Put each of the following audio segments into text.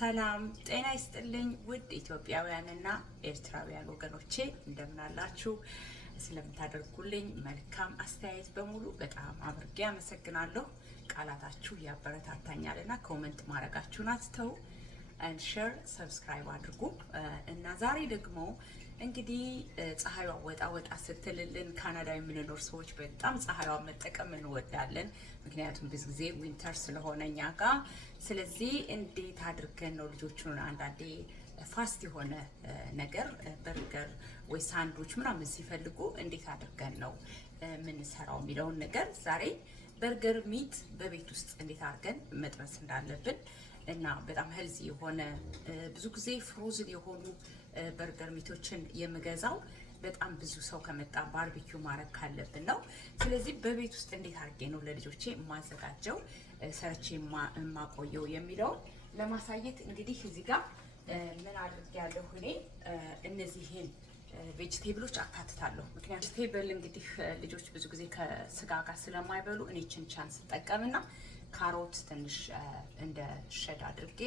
ሰላም ጤና ይስጥልኝ ውድ ኢትዮጵያውያንና ኤርትራውያን ወገኖቼ እንደምን አላችሁ? ስለምታደርጉልኝ መልካም አስተያየት በሙሉ በጣም አብርጌ አመሰግናለሁ። ቃላታችሁ ያበረታታኛልና ኮሜንት ማድረጋችሁን አትተው። and share subscribe አድርጉ እና ዛሬ ደግሞ እንግዲህ ፀሐይዋ ወጣ ስትልልን ካናዳ የምንኖር ሰዎች በጣም ፀሐይዋ መጠቀም እንወዳለን። ምክንያቱም ብዙ ጊዜ ዊንተር ስለሆነኛ ጋር ስለዚህ እንዴት አድርገን ነው ልጆቹን አንዳንዴ ፋስት የሆነ ነገር በርገር ወይ ሳንድዊች ምናምን ሲፈልጉ እንዴት አድርገን ነው የምንሰራው የሚለውን ነገር ዛሬ በርገር ሚት በቤት ውስጥ እንዴት አድርገን መጥበስ እንዳለብን እና በጣም ሄልዚ የሆነ ብዙ ጊዜ ፍሮዝን የሆኑ በርገር ሚቶችን የምገዛው በጣም ብዙ ሰው ከመጣ ባርቢኪው ማድረግ ካለብን ነው። ስለዚህ በቤት ውስጥ እንዴት አድርጌ ነው ለልጆቼ ማዘጋጀው ሰርቼ ማቆየው የሚለው ለማሳየት እንግዲህ እዚህ ጋር ምን አድርጌያለሁ እኔ እነዚህን ቬጂቴብሎች አካትታለሁ። ምክንያቱም ቬጂቴብል እንግዲህ ልጆች ብዙ ጊዜ ከስጋ ጋር ስለማይበሉ እኔ ቻንስ ተጠቀምና ካሮት ትንሽ እንደ ሸድ አድርጌ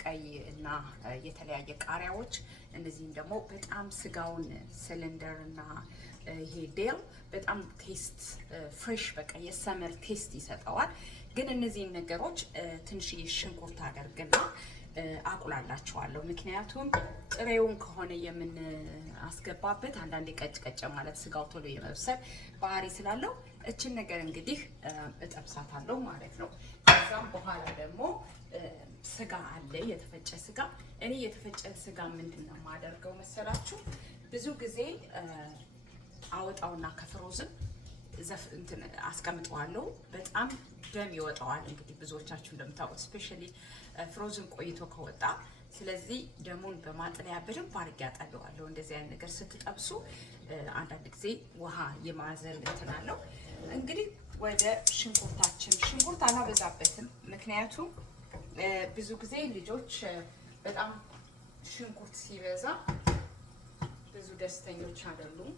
ቀይ እና የተለያየ ቃሪያዎች እነዚህን ደግሞ በጣም ስጋውን ሲሊንደር እና ይሄ ዴል በጣም ቴስት ፍሬሽ በቃ የሰመር ቴስት ይሰጠዋል። ግን እነዚህን ነገሮች ትንሽ ሽንኩርት አደርግና አቁላላቸዋለሁ። ምክንያቱም ጥሬውን ከሆነ የምናስገባበት አንዳንዴ ቀጭ ማለት ስጋው ቶሎ የመብሰል ባህሪ ስላለው እችን ነገር እንግዲህ እጠብሳታለሁ ማለት ነው። ከዛም በኋላ ደግሞ ስጋ አለ የተፈጨ ስጋ። እኔ የተፈጨ ስጋ ምንድነው ማደርገው መሰላችሁ? ብዙ ጊዜ አወጣውና ከፍሮዝን እንትን አስቀምጠዋለሁ። በጣም ደም ይወጣዋል። እንግዲህ ብዙዎቻችሁ እንደምታውቁት ስፔሻሊ ፍሮዝን ቆይቶ ከወጣ ስለዚህ ደሙን በማጥለያ በደንብ አድርጌ አጠለዋለሁ። እንደዚህ አይነት ነገር ስትጠብሱ አንዳንድ ጊዜ ውሃ የማዘል እንትን አለው። እንግዲህ ወደ ሽንኩርት አላበዛበትም። ምክንያቱም ብዙ ጊዜ ልጆች በጣም ሽንኩርት ሲበዛ ብዙ ደስተኞች አይደሉም።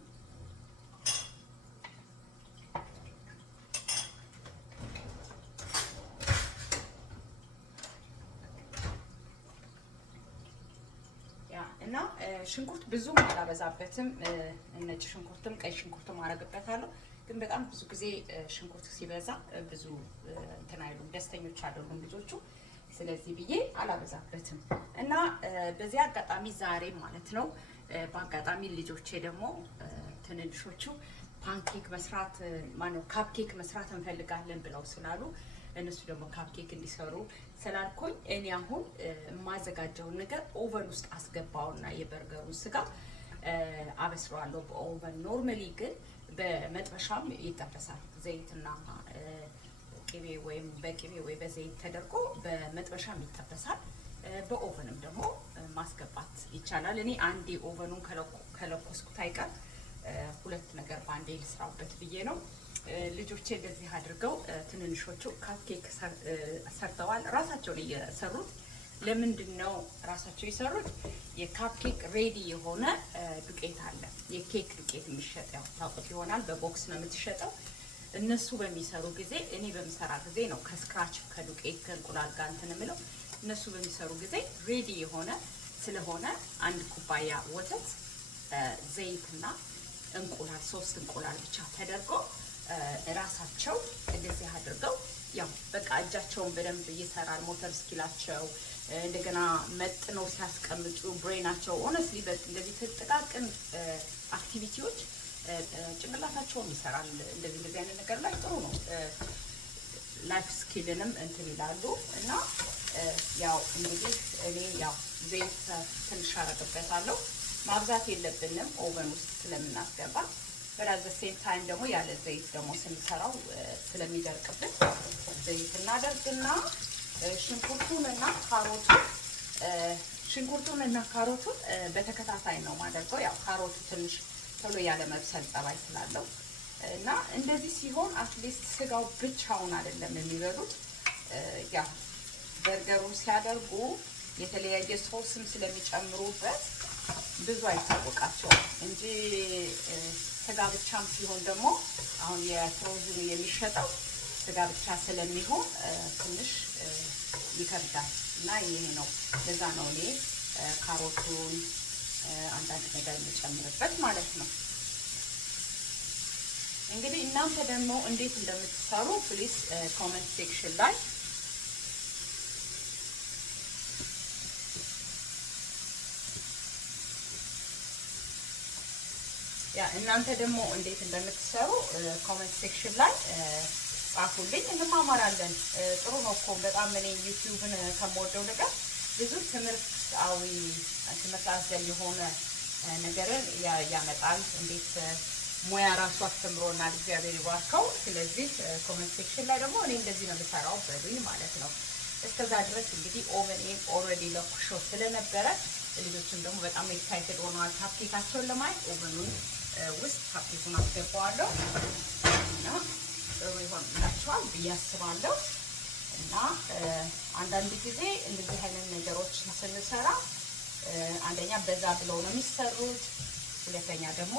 እና ሽንኩርት ብዙ አላበዛበትም። ነጭ ሽንኩርትም ቀይ ሽንኩርትም አረግበታለሁ። ግን በጣም ብዙ ጊዜ ሽንኩርት ሲበዛ ብዙ እንትን አይሉም፣ ደስተኞች አይደሉም ልጆቹ። ስለዚህ ብዬ አላበዛበትም። እና በዚህ አጋጣሚ ዛሬ ማለት ነው በአጋጣሚ ልጆቼ ደግሞ ትንንሾቹ ፓንኬክ መስራት ካፕኬክ መስራት እንፈልጋለን ብለው ስላሉ እነሱ ደግሞ ካፕኬክ እንዲሰሩ ስላልኩኝ እኔ አሁን የማዘጋጀውን ነገር ኦቨን ውስጥ አስገባውና የበርገሩን ስጋ አበስለዋለሁ በኦቨን። ኖርማሊ ግን በመጥበሻም ይጠበሳል። ዘይትና ቅቤ ወይም በቅቤ ወይ በዘይት ተደርጎ በመጥበሻም ይጠበሳል። በኦቨንም ደግሞ ማስገባት ይቻላል። እኔ አንዴ ኦቨኑን ከለኮስኩት አይቀር ሁለት ነገር በአንዴ ልስራበት ብዬ ነው። ልጆቼ እንደዚህ አድርገው ትንንሾቹ ካፕኬክ ሰርተዋል። ራሳቸውን እየሰሩት። ለምንድን ነው ራሳቸው የሰሩት? የካፕኬክ ሬዲ የሆነ ዱቄት አለ። የኬክ ዱቄት የሚሸጠው ታውቁት ይሆናል። በቦክስ ነው የምትሸጠው። እነሱ በሚሰሩ ጊዜ እኔ በምሰራ ጊዜ ነው ከስክራች ከዱቄት ከእንቁላል ጋር እንትን የምለው። እነሱ በሚሰሩ ጊዜ ሬዲ የሆነ ስለሆነ አንድ ኩባያ ወተት፣ ዘይትና እንቁላል 3 እንቁላል ብቻ ተደርጎ ራሳቸው እንደዚህ አድርገው ያው በቃ እጃቸውን በደንብ ይሰራል ሞተር ስኪላቸው እንደገና መጥነው ሲያስቀምጡ ብሬናቸው ሆነስሊ እንደዚህ ተጠቃቅን አክቲቪቲዎች ጭንቅላታቸውን ይሰራል። እንደዚህ አይነት ነገር ላይ ጥሩ ነው። ላይፍ ስኪልንም እንትን ይላሉ። እና ያው እንግዲህ እኔ ያው ዘይት ትንሽ አረግበታለሁ። ማብዛት የለብንም ኦቨን ውስጥ ስለምናስገባ። በላዘ ሴም ታይም ደግሞ ያለ ዘይት ደግሞ ስንሰራው ስለሚደርቅብን ዘይት እናደርግና ሽንኩርቱን እና ካሮቱን በተከታታይ ነው ማደርገው። ያው ካሮቱ ትንሽ ቶሎ ያለ መብሰል ጸባይ ስላለው እና እንደዚህ ሲሆን አትሊስት ስጋው ብቻውን አይደለም የሚበሉት። ያው በርገሩ ሲያደርጉ የተለያየ ሶስም ስለሚጨምሩበት ብዙ አይታወቃቸውም እንጂ ስጋ ብቻም ሲሆን ደግሞ አሁን የፍሮዝን የሚሸጠው ስጋ ብቻ ስለሚሆን ትንሽ ይከብዳል። እና ይሄ ነው ለዛ ነው እኔ ካሮቱን አንዳንድ ነገር የምጨምርበት ማለት ነው። እንግዲህ እናንተ ደግሞ እንዴት እንደምትሰሩ ፕሊዝ ኮሜንት ሴክሽን ላይ እናንተ ደግሞ እንዴት እንደምትሰሩ ኮሜንት ሴክሽን ላይ ጻፉልኝ፣ እንማማራለን። ጥሩ ነው እኮ በጣም እኔ ዩቲዩብን ከምወደው ነገር ብዙ ትምህርታዊ ትምህርት አዘል የሆነ ነገርን ያመጣል። እንዴት ሙያ ራሱ አስተምሮናል፣ እግዚአብሔር ይባርከው። ስለዚህ ኮሜንት ሴክሽን ላይ ደግሞ እኔ እንደዚህ ነው የምሰራው በሉኝ ማለት ነው። እስከዛ ድረስ እንግዲህ ኦቨኔን ኦልሬዲ ለኩሾ ስለነበረ ልጆችም ደግሞ በጣም ኤክሳይትድ ሆነዋል ካፕኬካቸውን ለማየት። ኦቨኑን ውስጥ ካፕኬኩን አስገባዋለሁ እና ጥሩ ይሆንላችኋል ብዬ አስባለሁ። እና አንዳንድ ጊዜ እንደዚህ አይነት ነገሮች ስንሰራ አንደኛ በዛ ብለው ነው የሚሰሩት፣ ሁለተኛ ደግሞ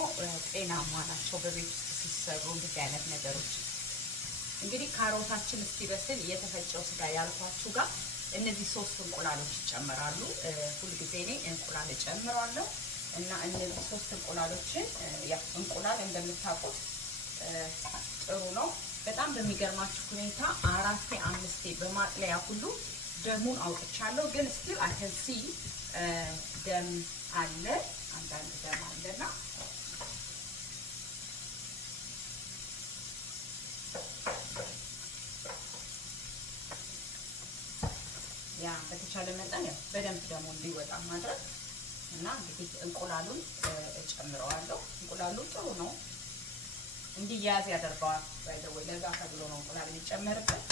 ጤናማ ናቸው በቤት ውስጥ ሲሰሩ እንደዚህ አይነት ነገሮች። እንግዲህ ካሮታችን እስኪበስል የተፈጨው ስጋ ያልኳችሁ ጋር እነዚህ 3 እንቁላሎች ይጨመራሉ። ሁልጊዜ እኔ እንቁላል እጨምራለሁ እና እነዚህ 3 እንቁላሎችን ያው እንቁላል እንደምታውቁት ጥሩ ነው። በጣም በሚገርማችሁ ሁኔታ 4-5 በማጥለያ ሁሉ ደሙን አውጥቻለሁ፣ ግን ስቲል አይ ካን ሲ ደም አለ፣ አንዳንድ ደም አለና ያ በተቻለ መጠን ያው በደንብ ደግሞ እንዲወጣ ማድረግ እና እንግዲህ እንቁላሉን እጨምረዋለሁ። እንቁላሉ ጥሩ ነው እንዲያያዝ ያደርገዋል። ባይዘው ለዛ ተብሎ ነው እንቁላል የሚጨመርበት።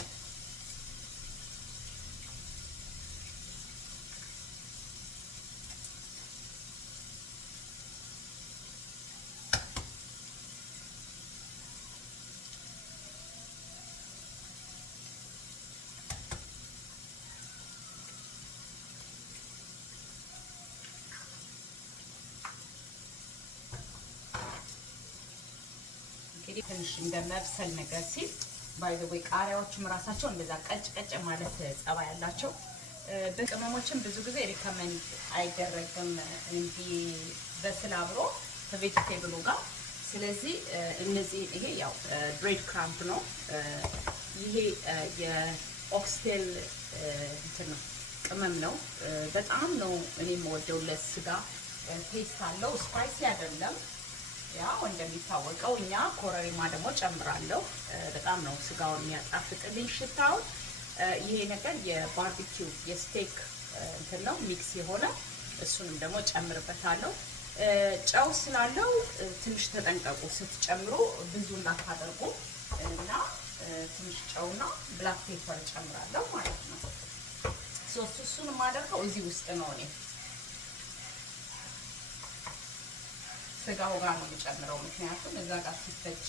ትንሽ እንደመብሰል ነገር ሲል ባይ ዘ ወይ ቃሪያዎችም ራሳቸው እንደዛ ቀጭ ቀጭ ማለት ጸባይ ያላቸው። በቅመሞችም ብዙ ጊዜ ሪከመንድ አይደረግም እንዲ በስል አብሮ ከቬጂቴብሉ ጋር። ስለዚህ እነዚህ ይሄ ያው ብሬድ ክራምፕ ነው። ይሄ የኦክስቴል እንትን ነው ቅመም ነው። በጣም ነው እኔ የምወደው። ለስጋ ቴስት አለው፣ ስፓይሲ አይደለም። ያው እንደሚታወቀው እኛ ኮረሪማ ደግሞ ጨምራለሁ። በጣም ነው ስጋውን የሚያጣፍጥልኝ ሽታው። ይሄ ነገር የባርቢኪው የስቴክ እንትን ነው ሚክስ የሆነ እሱንም ደግሞ ጨምርበታለሁ። ጨው ስላለው ትንሽ ተጠንቀቁ ስትጨምሩ፣ ብዙ እንዳታደርጉ እና ትንሽ ጨውና ብላክ ፔፐር ጨምራለሁ ማለት ነው። እሱን የማደርገው እዚህ ውስጥ ነው እኔ ስጋው ጋር ነው የምጨምረው። ምክንያቱም እዛ ጋር ሲፈጭ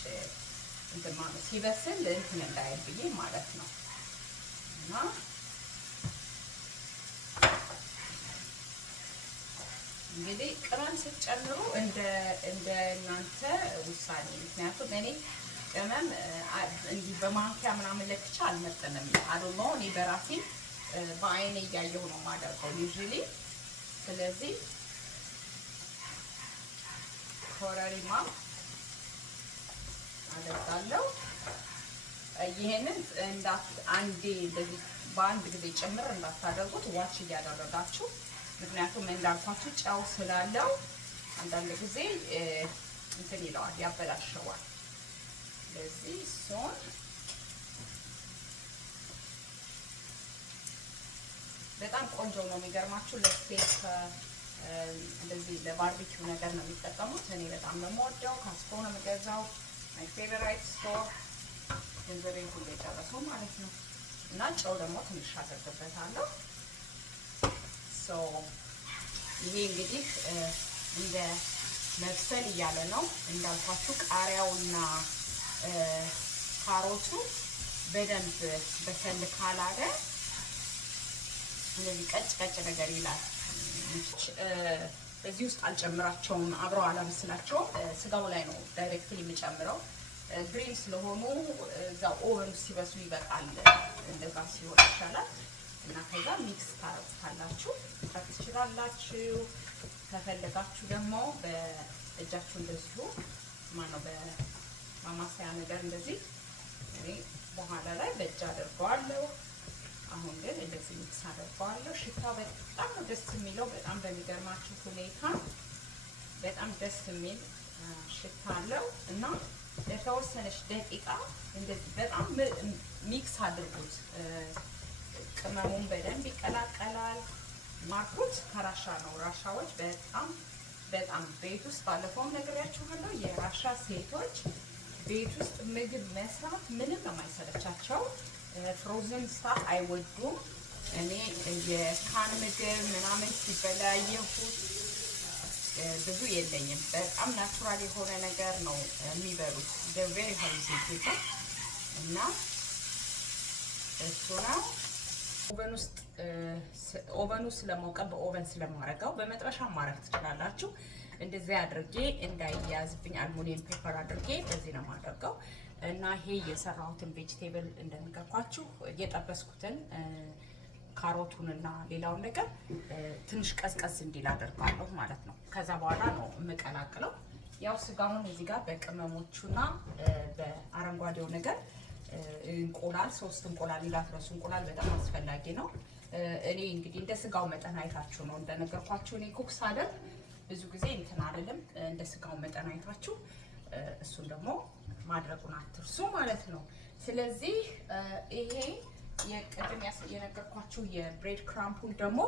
እንትን ማለት ሲበስል እንትን እንዳይል ብዬ ማለት ነው። እና እንግዲህ ቅመም ስትጨምሩ እንደ እናንተ ውሳኔ። ምክንያቱም እኔ ቅመም እንዲህ በማንኪያ ምናምን ለክቻ አልመጥንም። አዶኖ እኔ በራሴ በአይኔ እያየሁ ነው የማደርገው ዩዥሊ። ስለዚህ ኮረሪማ አደርጋለሁ። ይሄንን አንዴ እንደዚህ በአንድ ጊዜ ጭምር እንዳታደርጉት፣ ዋች እያደረጋችሁ። ምክንያቱም እንዳልኳችሁ ጨው ስላለው አንዳንድ ጊዜ እንትን ይለዋል፣ ያበላሸዋል። ስለዚህ እሱን በጣም ቆንጆ ነው። የሚገርማችሁ ለስቴክ እንደዚህ ለባርቢኪው ነገር ነው የሚጠቀሙት። እኔ በጣም ነው የምወደው። ካስኮ ነው የምገዛው። ማይ ፌቨራይት ስቶር ገንዘቤን ሁሉ የጨረሰው ማለት ነው። እና ጨው ደግሞ ትንሽ አደርግበታለሁ። ሶ ይሄ እንግዲህ እንደ መብሰል እያለ ነው እንዳልኳችሁ። ቃሪያውና ካሮቱ በደንብ በሰል ካላለ እንደዚህ ቀጭ ቀጭ ነገር ይላል። በዚህ ውስጥ አልጨምራቸውም፣ አብረው አላበስላቸውም። ስጋው ላይ ነው ዳይሬክትሊ የምጨምረው። ግሪን ስለሆኑ እዛ ኦቨን ሲበስሉ ይበቃል። እንደዛ ሲሆን ይሻላል። እና ከዛ ሚክስ ታረጉታላችሁ ትችላላችሁ። ከፈለጋችሁ ደግሞ በእጃችሁ እንደዚሁ ማነው በማማሰያ ነገር እንደዚህ እኔ በኋላ ላይ በእጅ አደርገዋለሁ። አሁን ግን እንደዚህ ሚክስ አደርገዋለሁ። ሽታው በጣም ነው ደስ የሚለው። በጣም በሚገርማችሁ ሁኔታ በጣም ደስ የሚል ሽታ አለው እና ለተወሰነች ደቂቃ እንደዚህ በጣም ሚክስ አድርጉት። ቅመሙን በደንብ ይቀላቀላል። ማርኩት ከራሻ ነው። ራሻዎች በጣም ቤት ውስጥ ባለፈውም ነግሬያችኋለሁ። የራሻ ሴቶች ቤት ውስጥ ምግብ መስራት ምንም ነው የማይሰለቻቸው። ፍሮዝን ስታፍ አይወዱም። እኔ የካን ምግብ ምናምን ሲበላየሁት ብዙ የለኝም። በጣም ናቹራል የሆነ ነገር ነው የሚበሉት። ቬሪ ሄልዚ ፒፕል እና እሱ ነው። ኦቨኑ ስለሞቀ በኦቨን ስለማረገው በመጥበሻ ማረግ ትችላላችሁ። እንደዚህ አድርጌ እንዳይያዝብኝ አልሙኒየም ፔፐር አድርጌ በዚህ ነው የማደርገው። እና ይሄ የሰራሁትን ቬጂቴብል እንደነገርኳችሁ የጠበስኩትን ካሮቱን እና ሌላውን ነገር ትንሽ ቀዝቀዝ እንዲል አደርጋለሁ ማለት ነው። ከዛ በኋላ ነው የምቀላቅለው። ያው ስጋውን እዚህ ጋር በቅመሞቹና በአረንጓዴው ነገር እንቁላል 3 እንቁላል እንዳትረሱ። እንቁላል በጣም አስፈላጊ ነው። እኔ እንግዲህ እንደ ስጋው መጠን አይታችሁ ነው እንደነገርኳችሁ። እኔ ኩክ ሳደርግ ብዙ ጊዜ እንትን አይደለም። እንደ ስጋው መጠን አይታችሁ እሱን ደግሞ ማድረጉን አትርሱ ማለት ነው። ስለዚህ ይሄ የቅድም የነገርኳችሁ የብሬድ ክራምፑን ደግሞ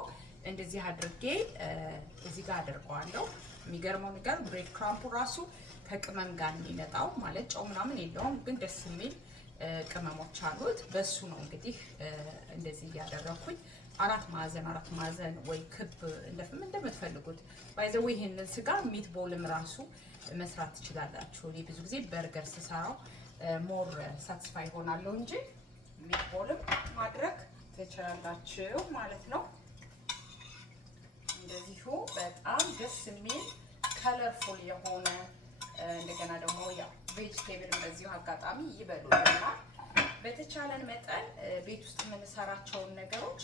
እንደዚህ አድርጌ እዚህ ጋር አደርገዋለሁ። የሚገርመው ነገር ብሬድ ክራምፑ ራሱ ከቅመም ጋር የሚመጣው ማለት ጨው ምናምን የለውም፣ ግን ደስ የሚል ቅመሞች አሉት። በሱ ነው እንግዲህ እንደዚህ እያደረኩኝ አራት ማዕዘን ወይ ክብ እንደምትፈልጉት ባይዘው። ይሄንን ስጋ ሚት ቦልም ራሱ መስራት ትችላላችሁ። እኔ ብዙ ጊዜ በርገር ስሰራው ሞር ሳቲስፋይ ሆናለሁ እንጂ ሚት ቦልም ማድረግ ትችላላችሁ ማለት ነው። እንደዚሁ በጣም ደስ የሚል ከለርፉል የሆነ እንደገና ደግሞ ያው ቬጂቴብል በዚሁ አጋጣሚ ይበሉልናል። በተቻለን መጠን ቤት ውስጥ የምንሰራቸውን ነገሮች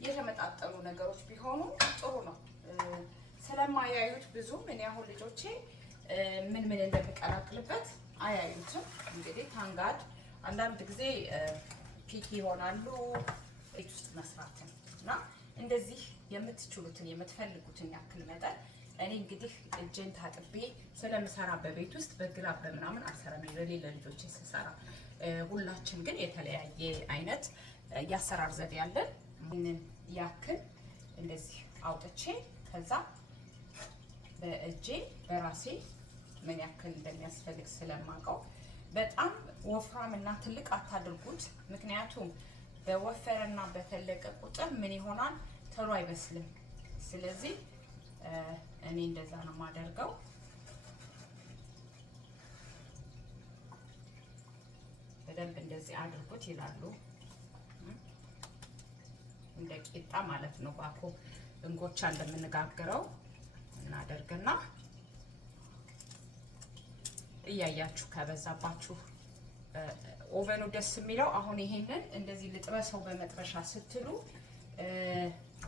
የተመጣጠኑ ነገሮች ቢሆኑ ጥሩ ነው። ስለማያዩት ብዙም እኔ አሁን ልጆቼ ምን እንደምቀላቅልበት አያዩትም። እንግዲህ ታንጋድ አንዳንድ ጊዜ ፒኪ ይሆናሉ ቤት ውስጥ መስራትን እና እንደዚህ የምትችሉትን የምትፈልጉትን ያክል መጠን እኔ እንግዲህ እጄን ታጥቤ ስለምሰራ በቤት ውስጥ በግራ በምናምን አልሰራም። ለሌላ ልጆቼ ስሰራ ሁላችን ግን የተለያየ አይነት ያሰራር ዘዴ ያለን። ምን ያክል እንደዚህ አውጥቼ ከዛ በእጄ በራሴ ምን ያክል እንደሚያስፈልግ ስለማውቀው በጣም ወፍራም እና ትልቅ አታድርጉት። ምክንያቱም በወፈረና በተለቀ ቁጥር ምን ይሆናል ቶሎ አይበስልም። ስለዚህ እኔ እንደዛ ነው የማደርገው። በደንብ እንደዚህ አድርጉት ይላሉ። እንደ ቂጣ ማለት ነው። ባኮ እንጎቻ እንደምንጋግረው እናደርግና እያያችሁ ከበዛባችሁ ኦቨኑ ደስ የሚለው አሁን ይሄንን እንደዚህ ልጥበሰው በመጥበሻ ስትሉ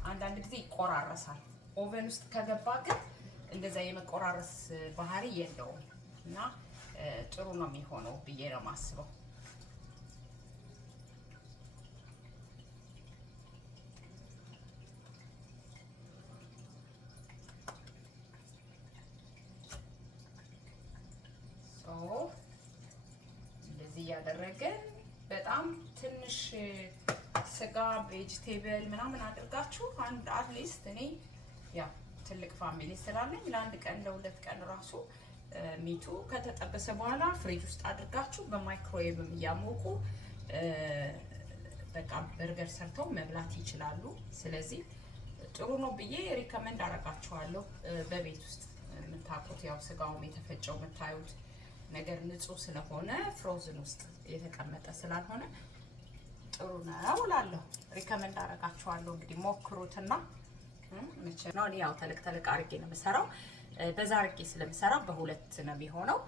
አንዳንድ ጊዜ ይቆራረሳል። ኦቨን ውስጥ ከገባ ግን እንደዛ የመቆራረስ ባህሪ የለውም እና ጥሩ ነው የሚሆነው ብዬ ነው የማስበው። እንደዚህ እያደረግን በጣም ትንሽ ስጋ ቬጂቴብል ምናምን አድርጋችሁ አንድ አትሊስት እኔ ያው ትልቅ ፋሚሊ ስላለኝ ለአንድ ቀን ለሁለት ቀን ራሱ ሚቱ ከተጠበሰ በኋላ ፍሪጅ ውስጥ አድርጋችሁ በማይክሮዌቭም እያሞቁ በቃ በርገር ሰርተው መብላት ይችላሉ። ስለዚህ ጥሩ ነው ብዬ ሪከመንድ አደርጋችኋለሁ። በቤት ውስጥ የምታውቁት ያው ስጋውም የተፈጨው የምታዩት ነገር ንጹህ ስለሆነ ፍሮዝን ውስጥ የተቀመጠ ስላልሆነ ጥሩ ነው እላለሁ። ሪከመንድ አደርጋችኋለሁ። እንግዲህ ሞክሩትና መቼ ነው እኔ ያው ተለቅ አድርጌ ነው የምሰራው። በዛ አድርጌ ስለምሰራ በሁለት ነው የሚሆነው።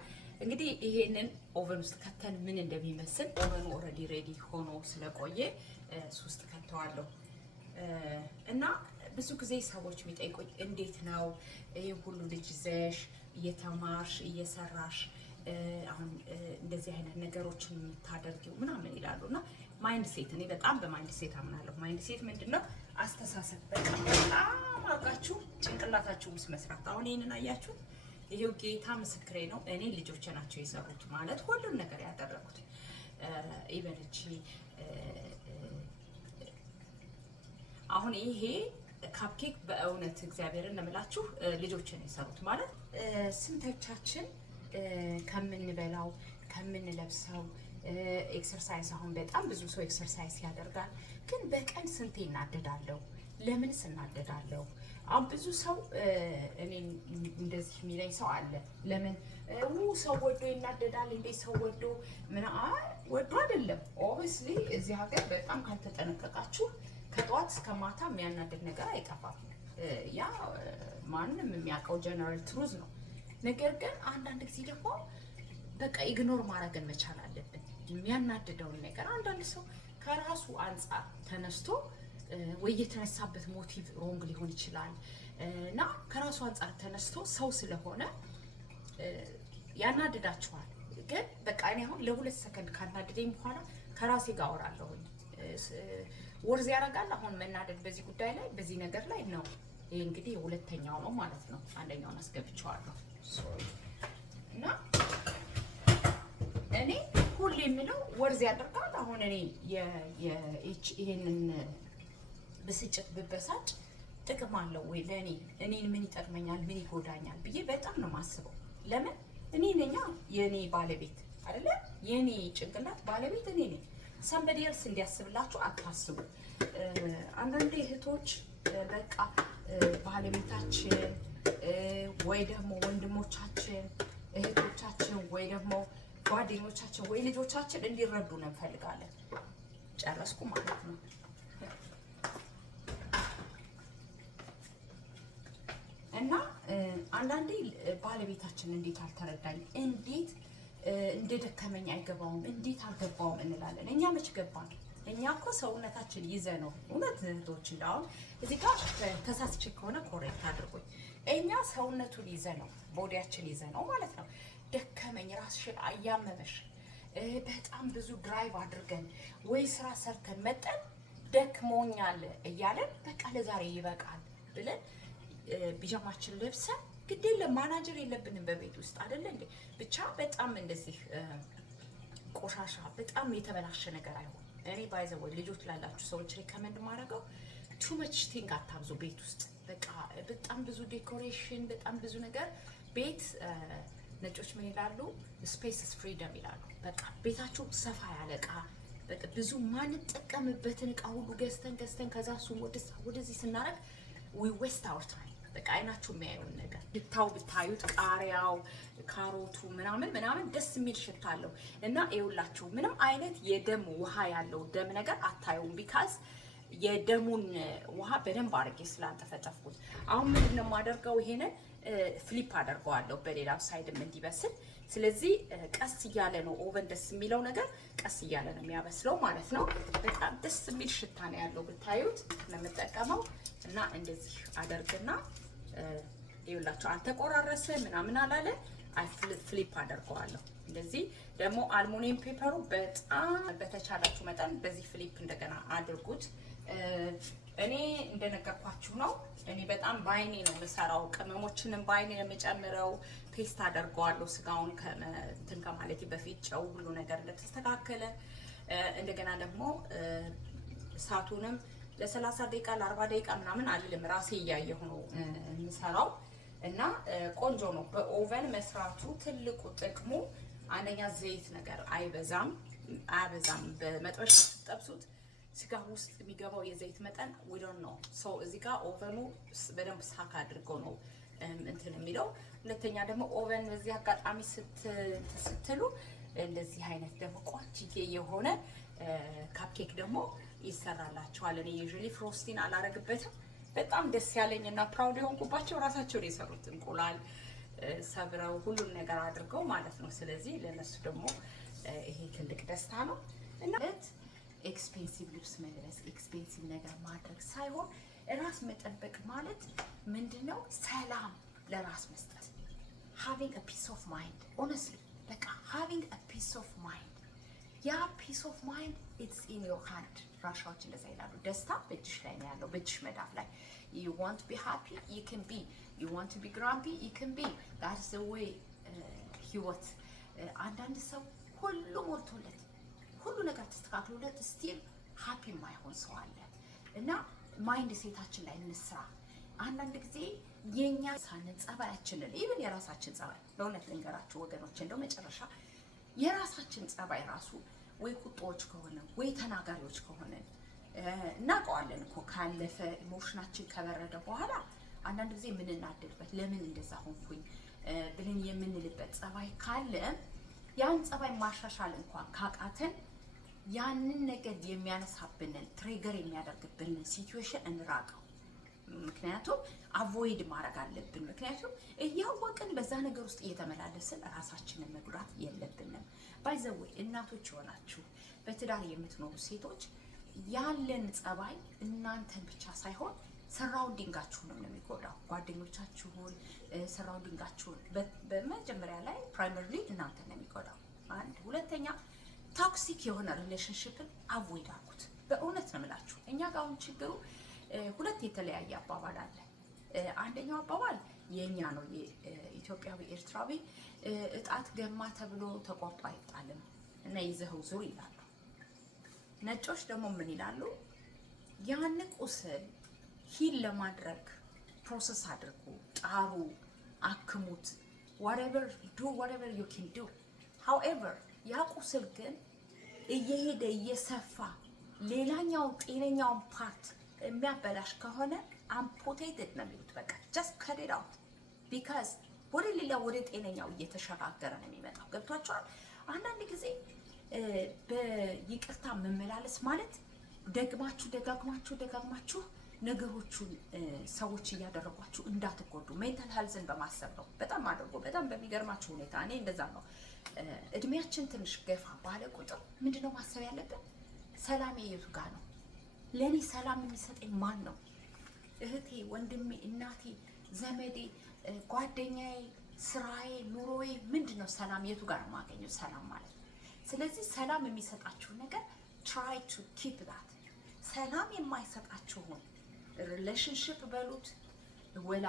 እንግዲህ ይሄንን ኦቨን ውስጥ ከተን ምን እንደሚመስል ኦቨኑ ኦልሬዲ ሬዲ ሆኖ ስለቆየ ውስጥ ከተዋለሁ። እና ብዙ ጊዜ ሰዎች የሚጠይቁኝ እንዴት ነው ይሄ ሁሉ ልጅ ይዘሽ እየተማርሽ እየሰራሽ አሁን እንደዚህ አይነት ነገሮችን የምታደርጊው ምናምን ይላሉ። እና ማይንድ ሴት እኔ በጣም በማይንድ ሴት አምናለሁ። ማይንድ ሴት ምንድነው? አስተሳሰብ በጣም አርጋችሁ ጭንቅላታችሁ ውስጥ መስራት። አሁን ይሄንን አያችሁ? ይሄው ጌታ ምስክሬ ነው። እኔ ልጆቼ ናቸው የሰሩት ማለት ሁሉን ነገር ያደረጉት ኢቨንቺ አሁን ይሄ ካፕኬክ በእውነት እግዚአብሔርን ለምላችሁ ልጆችን የሰሩት ማለት ስንቶቻችን ከምንበላው ከምንለብሰው ኤክሰርሳይዝ አሁን በጣም ብዙ ሰው ኤክሰርሳይዝ ያደርጋል። ግን በቀን ስንቴ እናደዳለሁ? ለምን እናደዳለሁ? አሁን ብዙ ሰው እኔ እንደዚህ የሚለኝ ሰው አለ። ለምን ሰው ወዶ ይናደዳል እንዴ? ሰው ወዶ ምን ወዶ አይደለም። ኦብቪስሊ እዚህ ሀገር በጣም ካልተጠነቀቃችሁ ከጧት እስከ ማታ የሚያናደድ ነገር አይጠፋም። ያ ማንም የሚያውቀው ጀነራል ትሩዝ ነው። ነገር ግን አንዳንድ ጊዜ ደግሞ በቃ ኢግኖር ማድረግን መቻል አለብን የሚያናድደውን ነገር። አንዳንድ ሰው ከራሱ አንጻር ተነስቶ ወይ የተነሳበት ሞቲቭ ሮንግ ሊሆን ይችላል እና ከራሱ አንጻር ተነስቶ ሰው ስለሆነ ያናድዳችኋል። ግን በቃ እኔ አሁን ለሁለት ሰከንድ ካናደደኝ በኋላ ከራሴ ጋር አወራለሁኝ። ወርዝ ያደርጋል አሁን መናደድ በዚህ ጉዳይ ላይ በዚህ ነገር ላይ ነው። ይሄ እንግዲህ ሁለተኛው ነው ማለት ነው። አንደኛውን አስገብቼዋለሁ እና እኔ ሁሌ የምለው ወርዝ ያደርጋል። አሁን እኔ ይሄንን ብስጭት ብበሳጭ ጥቅም አለው ወይ ለእኔ? እኔን ምን ይጠቅመኛል? ምን ይጎዳኛል ብዬ በጣም ነው የማስበው። ለምን እኔ ነኝ የኔ ባለቤት አይደለ? የኔ ጭንቅላት ባለቤት እኔ ነኝ። ሰምበዲ ኤልስ እንዲያስብላችሁ አታስቡ። አንዳንድ እህቶች በቃ ባለቤታችን ወይ ደግሞ ወንድሞቻችን እህቶቻችን ወይ ደግሞ ጓደኞቻችን ወይ ልጆቻችን እንዲረዱ ነው እንፈልጋለን። ጨረስኩ ማለት ነው። እና አንዳንዴ ባለቤታችን እንዴት አልተረዳኝ፣ እንዴት እንደደከመኝ አይገባውም፣ እንዴት አልገባውም እንላለን። እኛ መች ገባን? እኛ እኮ ሰውነታችን ይዘ ነው። እውነት እህቶች እንዳሁን እዚህ ጋር ተሳስቼ ከሆነ ኮሬክት አድርጎኝ። እኛ ሰውነቱን ይዘ ነው፣ ቦዲያችን ይዘ ነው ማለት ነው። ደከመኝ፣ ራስሽን አያመመሽ፣ በጣም ብዙ ድራይቭ አድርገን ወይ ስራ ሰርተን መጠን ደክሞኛል እያለን በቃ ለዛሬ ይበቃል ብለን ቢጃማችን ለብሰን ግድ የለም ማናጀር የለብንም በቤት ውስጥ አይደለ እንዴ? ብቻ በጣም እንደዚህ ቆሻሻ በጣም የተበላሸ ነገር አይሆን። እኔ ባይዘው ልጆች ላላችሁ ሰዎች ሪከመንድ ማድረገው ቱ መች ቲንግ አታብዙ ቤት ውስጥ። በቃ በጣም ብዙ ዴኮሬሽን፣ በጣም ብዙ ነገር ቤት ነጮች ምን ይላሉ? ስፔስ ኢዝ ፍሪደም ይላሉ። በቃ ቤታችሁ ሰፋ ያለ እቃ በቃ ብዙ ማንጠቀምበትን እቃ ሁሉ ገዝተን ከዛ እሱን ወደዚህ ስናረግ we waste our time። በቃ አይናችሁ የሚያየውን ነገር ብታዩት ቃሪያው፣ ካሮቱ ምናምን ደስ የሚል ሽታ አለው እና ይኸውላችሁ ምንም አይነት የደም ውሃ ያለው ደም ነገር አታዩም። ቢካዝ የደሙን ውሃ በደንብ አድርጌ ስላንጠፈጠፍኩት አሁን ምንድን ነው የማደርገው? ይሄንን ፍሊፕ አደርገዋለሁ በሌላው ሳይድም እንዲበስል። ስለዚህ ቀስ እያለ ነው ኦቨን ደስ የሚለው ነገር ቀስ እያለ ነው የሚያበስለው ማለት ነው። በጣም ደስ የሚል ሽታ ነው ያለው ብታዩት ነው የምጠቀመው እና እንደዚህ አደርግና ይኸውላችሁ አልተቆራረሰ ምናምን አላለ። ፍሊፕ አደርገዋለሁ እንደዚህ። ደግሞ አልሙኒየም ፔፐሩ በጣም በተቻላችሁ መጠን በዚህ ፍሊፕ እንደገና አድርጉት። እኔ እንደነገርኳችሁ ነው። እኔ በጣም ባይኔ ነው የምሰራው። ቅመሞችንም ባይኔ ነው የምጨምረው። ፔስት አደርገዋለሁ ስጋውን እንትን ከማለቴ በፊት ጨው ሁሉ ነገር እንደተስተካከለ። እንደገና ደግሞ እሳቱንም ለ30 ደቂቃ ለ40 ደቂቃ ምናምን አልልም፣ ራሴ እያየሁ ነው የምሰራው እና ቆንጆ ነው። በኦቨን መስራቱ ትልቁ ጥቅሙ አንደኛ ዘይት ነገር አያበዛም። በመጥበሻ ስትጠብሱት ስጋ ውስጥ የሚገባው የዘይት መጠን ዊዶን ነው ሰው እዚህ ጋር ኦቨኑ በደንብ ሳካ አድርጎ ነው እንትን የሚለው። ሁለተኛ ደግሞ ኦቨን በዚህ አጋጣሚ ስትሉ እንደዚህ አይነት ደግሞ ቆንጆ የሆነ ካፕኬክ ደግሞ ይሰራላችኋል። እኔ ዩዥሊ ፍሮስቲን አላረግበትም። በጣም ደስ ያለኝ እና ፕራውድ የሆንኩባቸው ራሳቸው የሰሩት እንቁላል ሰብረው ሁሉን ነገር አድርገው ማለት ነው። ስለዚህ ለነሱ ደግሞ ይሄ ትልቅ ደስታ ነው እና ኤክስፔንሲቭ ልብስ መልበስ፣ ኤክስፔንሲቭ ነገር ማድረግ ሳይሆን ራስ መጠበቅ ማለት ምንድነው? ሰላም ለራስ መስጠት። having a peace of mind, honestly በቃ having a peace of mind። ያ peace of mind it's in your hand። ራሻዎች እንደዛ ይላሉ። ደስታ በእጅሽ ላይ ነው ያለው፣ በእጅሽ መዳፍ ላይ። you want to be happy, you can be. you want to be grumpy, you can be. that's the way ህይወት። አንዳንድ ሰው ሁሉ ሞልቶለት ሁሉ ነገር ተስተካክሎለት ስቲል ሃፒ የማይሆን ሰው አለ። እና ማይንድ ሴታችን ላይ እንስራ። አንዳንድ ጊዜ የኛ ሳንን ጸባያችንን ኢቭን የራሳችን ጸባይ ለእውነት ልንገራችሁ ወገኖች፣ እንደው መጨረሻ የራሳችን ጸባይ ራሱ ወይ ቁጦዎች ከሆነ ወይ ተናጋሪዎች ከሆነ እናውቀዋለን እኮ ካለፈ ኢሞሽናችን ከበረደ በኋላ አንዳንድ ጊዜ የምንናደድበት ለምን እንደዛ ሆንኩኝ ብለን የምንልበት ጸባይ ካለ ያን ጸባይ ማሻሻል እንኳን ካቃተን ያንን ነገር የሚያነሳብንን ትሪገር የሚያደርግብንን ሲቹዌሽን እንራቀው። ምክንያቱም አቮይድ ማድረግ አለብን። ምክንያቱም እያወቅን በዛ ነገር ውስጥ እየተመላለስን ራሳችንን መጉዳት የለብንም። ባይዘው እናቶች ሆናችሁ በትዳር የምትኖሩ ሴቶች ያለን ጸባይ እናንተን ብቻ ሳይሆን ሰራውንዲንጋችሁንም ነው የሚጎዳው። ጓደኞቻችሁን፣ ሰራውንዲንጋችሁን በመጀመሪያ ላይ ፕራይመሪሊ እናንተን ነው የሚጎዳው። አንድ ሁለተኛ ቶክሲክ የሆነ ሪሌሽንሺፕን አቮይድ አድርጉት። በእውነት ነው የምላችሁ። እኛ ጋር አሁን ችግሩ ሁለት የተለያየ አባባል አለ። አንደኛው አባባል የኛ ነው፣ የኢትዮጵያዊ ኤርትራዊ እጣት ገማ ተብሎ ተቆርጦ አይጣልም እና ይዘኸው ዙር ይላሉ። ነጮች ደግሞ ምን ይላሉ? ያን ቁስል ሂል ለማድረግ ፕሮሰስ አድርጉ፣ ጣሩ፣ አክሙት። whatever you can do. however ያ ቁስል ግን እየሄደ እየሰፋ ሌላኛው ጤነኛውን ፓርት የሚያበላሽ ከሆነ አምፑቴትድ ነው የሚሉት። በቃ just cut it out because ወደ ሌላ ወደ ጤነኛው እየተሸጋገረ ነው የሚመጣው። ገብቷችኋል? አንዳንድ ጊዜ በይቅርታ መመላለስ ማለት ደጋግማችሁ ነገሮቹን ሰዎች እያደረጓችሁ እንዳትጎዱ ሜንታል ሄልዝን በማሰብ ነው። በጣም በሚገርማችሁ ሁኔታ እኔ እንደዛ ነው። እድሜያችን ትንሽ ገፋ ባለ ቁጥር ምንድነው ማሰብ ያለብን? ሰላም የቱ ጋር ነው? ለኔ ሰላም የሚሰጠኝ ማን ነው? እህቴ፣ ወንድሜ፣ እናቴ፣ ዘመዴ፣ ጓደኛዬ፣ ስራዬ፣ ኑሮዬ ምንድነው ሰላም የቱ ጋር ነው የማገኘው ሰላም ማለት ነው። ስለዚህ ሰላም የሚሰጣችሁ ነገር try to keep that። ሰላም የማይሰጣችሁን ሪሌሽንሺፕ በሉት ወላ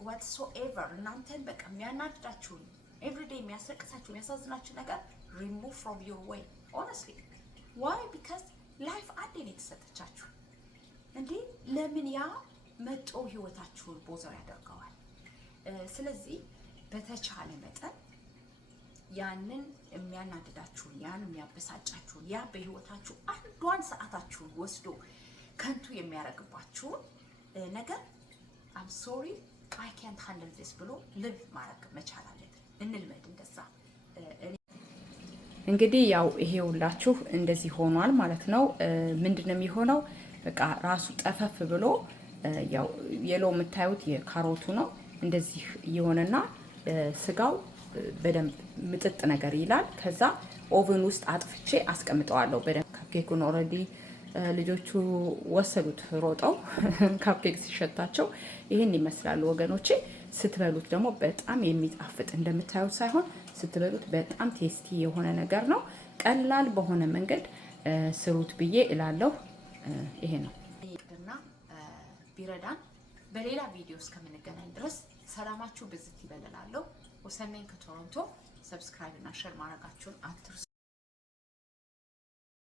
whatsoever እናንተን በቃ የሚያናድዳችሁን ኤቭሪዴይ የሚያስለቅሳችሁ የሚያሳዝናችሁ ነገር remove from your way honestly why because life አንዴ ነው የተሰጠቻችሁ እንዴ ለምን ያ መጦ ህይወታችሁን ቦዘር ያደርገዋል። ስለዚህ በተቻለ መጠን ያንን የሚያናድዳችሁን ያን የሚያበሳጫችሁን ያ በህይወታችሁ አንዷን ሰዓታችሁን ወስዶ ከንቱ የሚያደርግባችሁን ነገር I'm sorry I can't handle this ብሎ ልብ ማድረግ መቻል አለብን። እንልመድ እንደዛ። እንግዲህ ያው ይሄ ሁላችሁ እንደዚህ ሆኗል ማለት ነው። ምንድነው የሚሆነው? በቃ ራሱ ጠፈፍ ብሎ ያው የሎ የምታዩት የካሮቱ ነው እንደዚህ የሆነና ስጋው በደንብ ምጥጥ ነገር ይላል። ከዛ ኦቨን ውስጥ አጥፍቼ አስቀምጠዋለሁ በደንብ። ካፕኬኩን ኦልሬዲ ልጆቹ ወሰዱት ሮጠው ካፕኬክ ሲሸታቸው ይሄን ይመስላል ወገኖቼ። ስትበሉት ደግሞ በጣም የሚጣፍጥ እንደምታዩት ሳይሆን ስትበሉት በጣም ቴስቲ የሆነ ነገር ነው። ቀላል በሆነ መንገድ ስሩት ብዬ እላለሁ። ይሄ ነው እና ቢረዳን በሌላ ቪዲዮ እስከምንገናኝ ድረስ ሰላማችሁ ብዝት ይበልላለሁ። ወሰኔን ከቶሮንቶ ሰብስክራይብ እና ሼር ማድረጋችሁን አትርሱ።